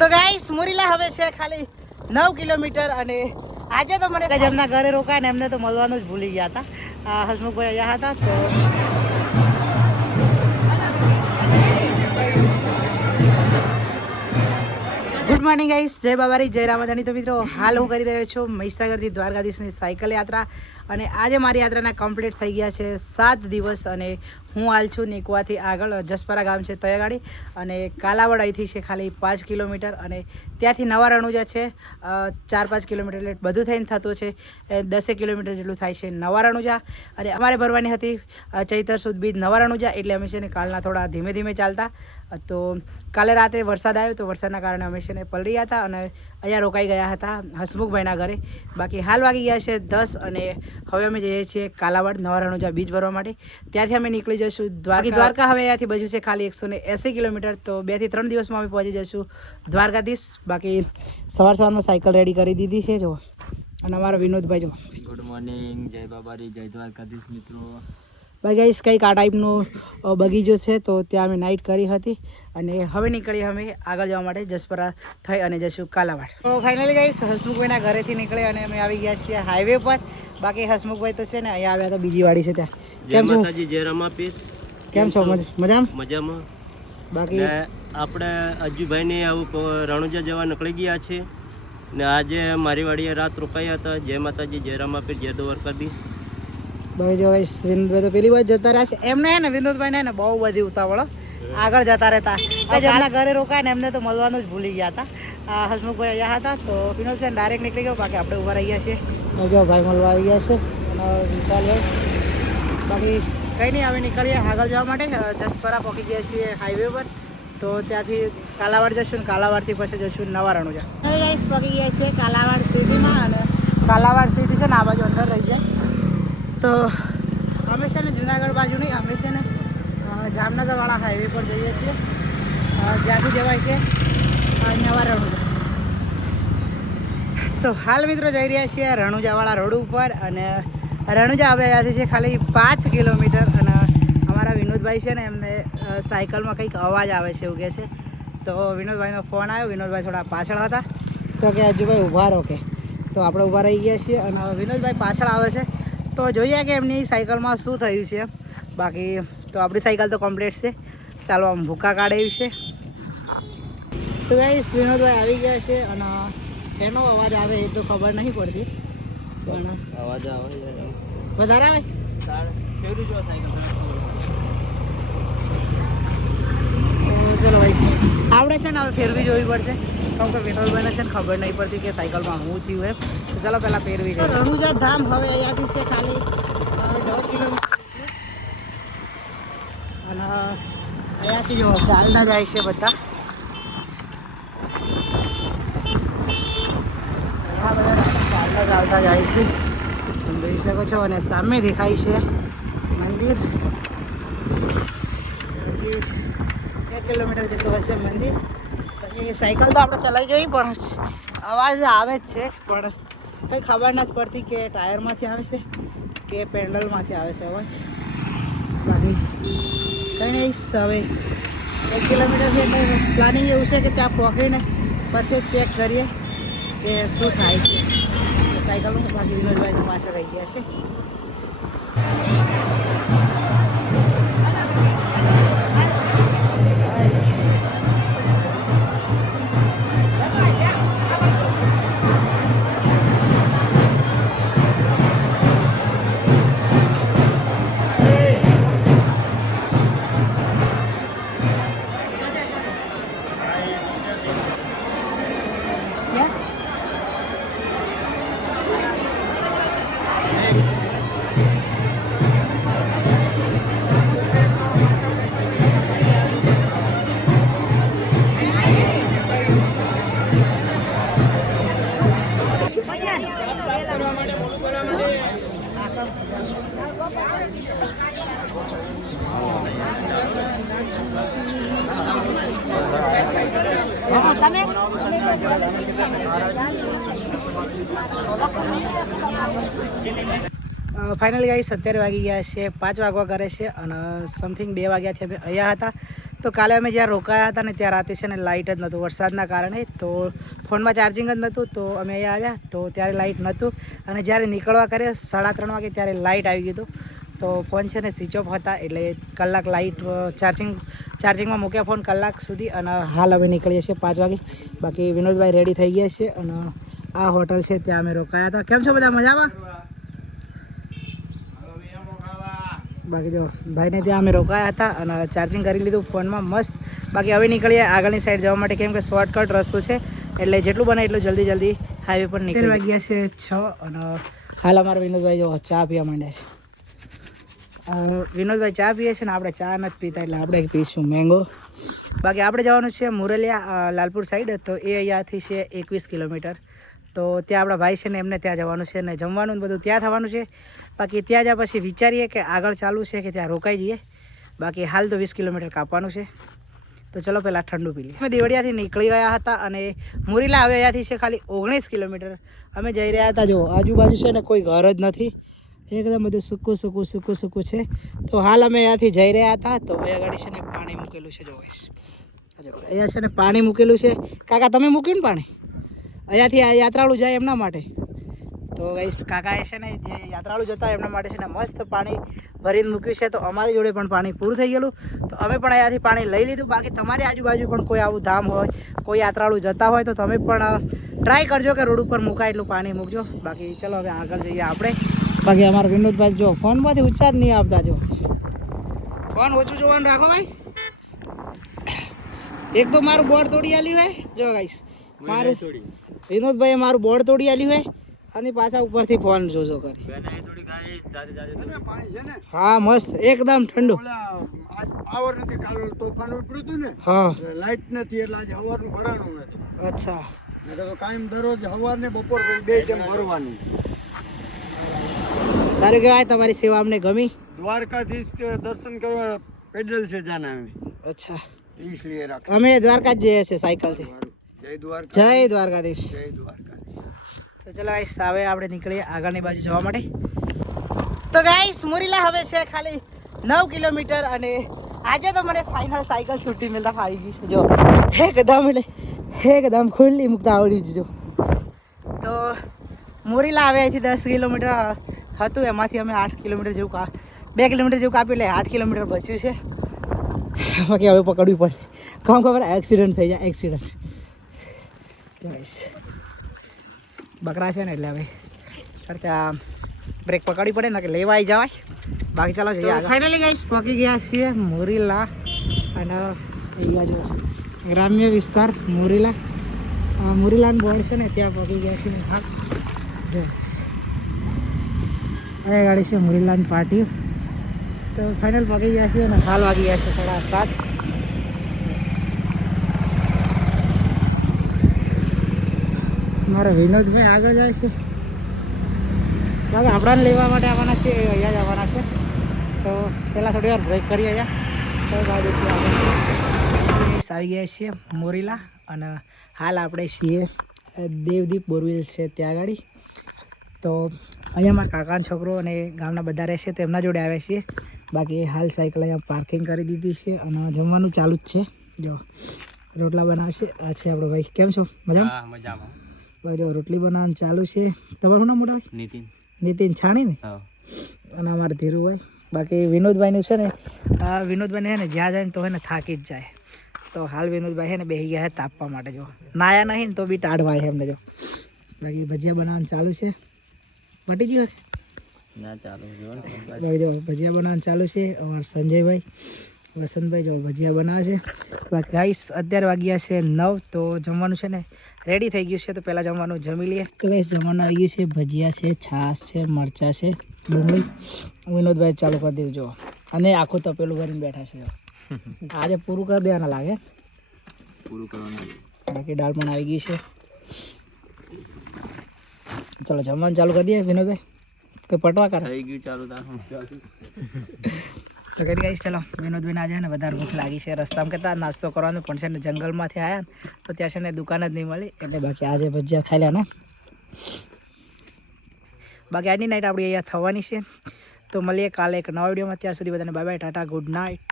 તો ગાઈસ મુરીલા હવે છે ખાલી 9 કિલોમીટર અને આજે તો મને જેમના ઘરે રોકાય ને એમને તો મળવાનું જ ભૂલી ગયા હતા. હસમુખભાઈ આવ્યા હતા તો ગુડ મોર્નિંગ ગાઈસ, જય બાબારી, જય રામાધાણી. તો મિત્રો હાલ હું કરી રહ્યો છું મહીસાગરથી દ્વારકાધીશની સાયકલ યાત્રા અને આજે મારી યાત્રાના કમ્પ્લીટ થઈ ગયા છે 7 દિવસ અને હું હાલ છું નીકવાથી આગળ જસપરા ગામ છે તયાગાડી અને કાલાવડ અહીંથી છે ખાલી 5 કિલોમીટર અને ત્યાંથી નવા રણુજા છે 4-5 કિલોમીટર એટલે બધું થઈને થતું છે 10 કિલોમીટર જેટલું થાય છે નવા રણુજા. અને અમારે ભરવાની હતી ચૈતર સુદ બીજ નવા રણુજા એટલે અમે છે ને કાલના થોડા ધીમે ધીમે ચાલતા. તો કાલે રાતે વરસાદ આવ્યો તો વરસાદના કારણે અમે છે ને પલળી ગયા હતા અને અહીંયા રોકાઈ ગયા હતા હસમુખભાઈના ઘરે. બાકી હાલ વાગી ગયા છે 10 અને હવે અમે જઈએ છીએ કાલાવડ નવા રણુજા બીજ ભરવા માટે. ત્યાંથી અમે નીકળી જઈશું દ્વારકા. હવે અહીંયાથી બાજુ છે ખાલી 180 કિલોમીટર, તો 2 થી 3 દિવસમાં અમે પહોંચી જઈશું દ્વારકાધીશ. બાકી સવારમાં સાયકલ રેડી કરી દીધી છે જો. અને અમારો વિનોદભાઈ જો. ગુડ મોર્નિંગ, જય બાબારી, જય દ્વારકાધીશ મિત્રો. બાકી ગાઈસ કંઈક આ ટાઈપનું બગીચો છે તો ત્યાં અમે નાઇટ કરી હતી અને હવે નીકળી અમે આગળ જવા માટે જસપરા થઈ અને જઈશું કાલાવાડ. તો ફાઇનલી ગાઈસ હસમુખભાઈના ઘરેથી નીકળે અને અમે આવી ગયા છીએ હાઈવે પર. બાકી હસમુખભાઈ તો છે ને અહીંયા આવ્યા હતા બીજી વાડી છે ત્યાં. જય માતાજી, જય રામાપીર. કેમ છો? મજામાં. બાકી આપણે અજુભાઈને આવું રણુજા જવા નીકળી ગયા છે ને આજે મારી વાડીએ રાત રોકાયા હતા. જય માતાજી, જય રામાપીર, જય દ્વારકાધીશ. ભાઈ જો વિનોદભાઈ તો પેલી વાર જતા રહ્યા છે. એમને હે ને વિનોદભાઈ ને બહુ બધી ઉતાવળ આગળ જતા રહેતા. જેમના ઘરે રોકાય ને એમને તો મળવાનું જ ભૂલી ગયા હતા. હસમુખભાઈ આવ્યા હતા તો વિનોદ છે ડાયરેક્ટ નીકળી ગયો. બાકી આપણે ઉભા રહી ગયા છીએ. જો ભાઈ મળવા આવી ગયા છે અને વિશાલભાઈ. બાકી કંઈ નહીં, હવે નીકળીએ આગળ જવા માટે. જસપરા પહોંચી ગયા છીએ હાઈવે પર. તો ત્યાંથી કાલાવાડ જઈશું ને કાલાવાડથી પછી જઈશું નવા રણુજા. ગાઈસ પહોંચી ગયા છીએ કાલાવાડ સિટીમાં અને કાલાવાડ સિટી છે ને આ બાજુ અંદર રહી જાય. તો અમે છે ને જુનાગઢ બાજુ નહીં, અમે છે ને જામનગરવાળા હાઈવે પર જઈએ છીએ જ્યાંથી જવાય છે નવા રણુજા. તો હાલ મિત્રો જઈ રહ્યા છીએ રણુજાવાળા રોડ ઉપર અને રણુજા હવે અહીંયાથી છે ખાલી 5 કિલોમીટર. અને અમારા વિનોદભાઈ છે ને એમને સાયકલમાં કંઈક અવાજ આવે છે એવું કહે છે. તો વિનોદભાઈનો ફોન આવ્યો. વિનોદભાઈ થોડા પાછળ હતા તો કે અજુભાઈ ઊભા રહો કે. તો આપણે ઊભા રહી ગયા છીએ અને વિનોદભાઈ પાછળ આવે છે. તો જોઈએ કે એમની સાયકલમાં શું થયું છે. બાકી તો આપણી સાયકલ તો કમ્પ્લીટ છે, ચાલો આમ ભૂકા કાઢે એવી છે. તો ગાઈસ વિનોદભાઈ આવી ગયા છે અને એનો અવાજ આવે એ તો ખબર નહીં પડતી પણ અવાજ આવે વધારે આવે. તો ચલો ભાઈ આવડે છે ને હવે ફેરવી જોવી પડશે. તો વિનોદભાઈને છે ને ખબર નહીં પડતી કે સાયકલમાં હું થયું એમ. તો ચાલો પહેલાં ફેરવી જોઈએ. રણુજા ધામ હવે અહીંયાથી છે ખાલી 10 કિલોમીટર અને અહીંયાથી જો ચાલતા જાય છે બધા. આ બધા ચાલતા જાય છે તમે જોઈ શકો છો. અને સામે દેખાય છે મંદિર. 1 કિલોમીટર જેટલું હશે મંદિર. પછી સાયકલ તો આપણે ચલાવી જોઈએ પણ અવાજ આવે જ છે પણ કંઈ ખબર નથી પડતી કે ટાયરમાંથી આવે છે કે પેન્ડલમાંથી આવે છે અવાજ. બાકી કંઈ નહીં, હવે 1 કિલોમીટર છે એટલે પ્લાનિંગ એવું છે કે ત્યાં પહોંચીને પછી ચેક કરીએ કે શું થાય છે સાયકલમાં. બાકી વિનોદભાઈ પાછળ રહી ગયા છે. ફાઇનલી ગાઈસ 17 વાગી ગયા છે, 5 વાગવા કરે છે અને સમથિંગ 2 વાગ્યાથી અમે અહીંયા હતા. તો કાલે અમે જ્યાં રોકાયા હતા ને ત્યાં રાતે છે ને લાઇટ જ નહોતું વરસાદના કારણે, તો ફોનમાં ચાર્જિંગ જ નહોતું. તો અમે અહીંયા આવ્યા તો ત્યારે લાઇટ નહોતું, અને જ્યારે નીકળવા કર્યા 3:30 વાગે ત્યારે લાઇટ આવી ગયું હતું. તો ફોન છે ને સ્વિચ ઓફ હતા, એટલે કલાક લાઇટ ચાર્જિંગમાં મૂક્યા ફોન કલાક સુધી, અને હાલ અમે નીકળીએ છીએ 5 વાગે. બાકી વિનોદભાઈ રેડી થઈ ગયા છે, અને આ હોટલ છે ત્યાં અમે રોકાયા હતા. કેમ છો બધા, મજામાં? બાકી જો ભાઈને ત્યાં અમે રોકાયા હતા અને ચાર્જિંગ કરી લીધું ફોનમાં મસ્ત. બાકી હવે નીકળીએ આગળની સાઈડ જવા માટે, કેમ કે શોર્ટકટ રસ્તો છે, એટલે જેટલું બને એટલું જલ્દી હાઈવે પર નીકળી વાગ્યા છે 6, અને હાલ અમારા વિનોદભાઈ જો ચા પીવા માંડ્યા છે. વિનોદભાઈ ચા પીએ છે ને આપણે ચા નથી પીતા, એટલે આપણે પીશું મેંગો. બાકી આપણે જવાનું છે મુરલિયા લાલપુર સાઈડ, તો એ અહીંયાથી છે 21 કિલોમીટર. તો ત્યાં આપણા ભાઈ છે ને એમને ત્યાં જવાનું છે, ને જમવાનું બધું ત્યાં થવાનું છે. બાકી ત્યાં જ્યાં પછી વિચારીએ કે આગળ ચાલુ છે કે ત્યાં રોકાઈ જઈએ. બાકી હાલ તો 20 કિલોમીટર કાપવાનું છે. તો ચલો પહેલાં ઠંડુ પી લઈએ. અમે દેવળિયાથી નીકળી ગયા હતા, અને મુરીલા હવે અહીંયાથી છે ખાલી 19 કિલોમીટર. અમે જઈ રહ્યા હતા, જો આજુબાજુ છે ને કોઈ ઘર જ નથી, એકદમ બધું સૂકું છે. તો હાલ અમે અહીંયાથી જઈ રહ્યા હતા, તો અહીંયા ગાડી છે ને પાણી મૂકેલું છે. જો અહીંયા છે ને પાણી મૂકેલું છે. કાકા તમે મૂક્યું ને પાણી? અહીંયાથી આ યાત્રાળુ જાય એમના માટે. તો ગાઈસ કાકાએ છે ને જે યાત્રાળુ જતા એમના માટે છે ને મસ્ત પાણી ભરીને મૂક્યું છે. તો અમારી જોડે પણ પાણી પૂરું થઈ ગયેલું, તો અમે પણ અહીંયાથી પાણી લઈ લીધું. બાકી તમારી આજુબાજુ પણ કોઈ આવું ધામ હોય, કોઈ યાત્રાળુ જતા હોય, તો તમે પણ ટ્રાય કરજો કે રોડ ઉપર મુકાય એટલું પાણી મૂકજો. બાકી ચલો હવે આગળ જઈએ આપણે. બાકી અમારા વિનોદભાઈ જો ફોનમાંથી ઉચ્ચાર નહીં આવતા, જો ફોન ઓછું જોવાનું રાખો ભાઈ. એક તો મારું બોર્ડ તોડી આલ્યું હોય, જો ગાઈસ મારું વિનોદભાઈએ મારું બોર્ડ તોડી આલ્યું હોય, અને પાછા ઉપરથી ફોન જોજો કરી. હા મસ્ત એકદમ ઠંડુ. પાવર નથી, કાલ તોફાન ઉપડ્યું હતું ને, હા લાઈટ નથી, એટલે આજે સવારનું ભરાણું નથી. અચ્છા, કાયમ દરરોજ સવાર ને બપોર 2 ટાઈમ ભરવાનું. સારું કહેવાય, તમારી સેવા અમને ગમી. દ્વારકાધીશ દર્શન કરવા પેડલ છે જાના અમે. અચ્છા, इसलिए राख અમે દ્વારકા જ જઈએ છીએ સાયકલથી. જય દ્વારકા, જય દ્વારકાધીશ. જય દ્વારકાધીશ. તો ચલો ગાઈસ હવે આપણે નીકળીએ આગળની બાજુ જવા માટે. તો ગાઈસ મુરીલા હવે છે ખાલી 9 કિલોમીટર, અને આજે તો મને ફાઇનલ સાયકલ છૂટી મિલતા ફાવી ગઈ છે. જો એકદમ ખુલ્લી મૂકતા આવડી જ. જો તો મુરીલા હવે અહીંથી 10 કિલોમીટર હતું, એમાંથી અમે 8 કિલોમીટર જેવું 2 કિલોમીટર જેવું કાપ્યું, એટલે 8 કિલોમીટર બચ્યું છે. બાકી હવે પકડવી પડશે, કામ ખબર એક્સિડન્ટ થઈ જાય. એક્સિડન્ટ બકરા છે ને, એટલે હવે ત્યાં બ્રેક પકડવી પડે ને કે લેવા આવી જવાય. બાકી ચાલો જઈએ ફાઇનલી ગાઈસ પહોંચી ગયા છીએ મુરીલા, અને અહીંયા જો ગ્રામ્ય વિસ્તાર મુરીલા, મુરીલાનું બોર્ડ છે ને ત્યાં પહોંચી ગયા છીએ. હા જો અહીંયા ગાડી છે મુરીલાની પાર્ટી. તો ફાઇનલ પહોંચી ગયા છીએ, અને હાલ વાગી ગયા છે 7:30. મારા વિનોદભાઈ આગળ જાય છે. બાકી આપણાને લેવા માટે આવવાના છે, અહીંયા જ આવવાના છે. તો પહેલાં થોડી વાર બ્રેક કરીએ અહીંયા. તો બાજુથી આવી ગયા છીએ મોરીલા, અને હાલ આપણે છીએ દેવદીપ બોરવેલ છે ત્યાં આગળ. તો અહીંયા મારા કાકાનો છોકરો અને ગામના બધા રહેશે, તેમના જોડે આવ્યા છીએ. બાકી હાલ સાયકલ અહીંયા પાર્કિંગ કરી દીધી છે, અને જમવાનું ચાલુ જ છે. જો રોટલા બનાવશે. આ છે આપણો ભાઈ. કેમ છો, મજામાં? મજામાં. જો રોટલી બનાવવાનું ચાલુ છે. તમારું નામ મોટા ભાઈ? નીતિન છાણી ને, અને અમારા ધીરુભાઈ. બાકી વિનોદભાઈનું છે ને, વિનોદભાઈને છે ને જ્યાં જાય ને તો એને થાકી જ જાય. તો હાલ વિનોદભાઈ છે ને બેસી ગયા છે તાપવા માટે. જો નાયા નહીં ને તો બી ટાઢવાય એમને. જો બાકી ભજીયા બનાવવાનું ચાલુ છે. પટી ગયું ના ચાલુ બાકી જો ભજીયા બનાવવાનું ચાલુ છે. અમારા સંજયભાઈ વસંતભાઈ જો ભજીયા બનાવે છે. બાકી ગાઈસ અત્યારે વાગ્યા છે 9, તો જમવાનું છે ને રેડી થઈ ગયું છે. તો પહેલાં જમવાનું જમી લઈએ. તો ગાઈસ જમવાનું આવી ગયું છે. ભજીયા છે, છાશ છે, મરચાં છે, ડુંગળી. વિનોદભાઈ ચાલુ કરી દીધું જો, અને આખું તપેલું ભરીને બેઠા છે. આજે પૂરું કરી દેવાના લાગે, પૂરું કરવાનું. બાકી દાળ પણ આવી ગઈ છે. ચલો જમવાનું ચાલુ કરી દઈએ વિનોદભાઈ, કોઈ પટવા કરે થઈ ગયું ચાલુ. તો કરી ગાઈશ ચલો વિનોદભાઈને આજે ને વધારે ભૂખ લાગી છે. રસ્તામાં કહેતા નાસ્તો કરવાનું, પણ છે ને જંગલમાંથી આવ્યા ને તો ત્યાં છે ને દુકાન જ નહીં મળી, એટલે બાકી આજે ભજીયા ખાઈ લ્યા ને. બાકી આજની નાઇટ આપણી અહીંયા થવાની છે. તો મળીએ કાલે એક નવા વિડીયોમાં. ત્યાં સુધી બધાને bye bye, Tata, good night.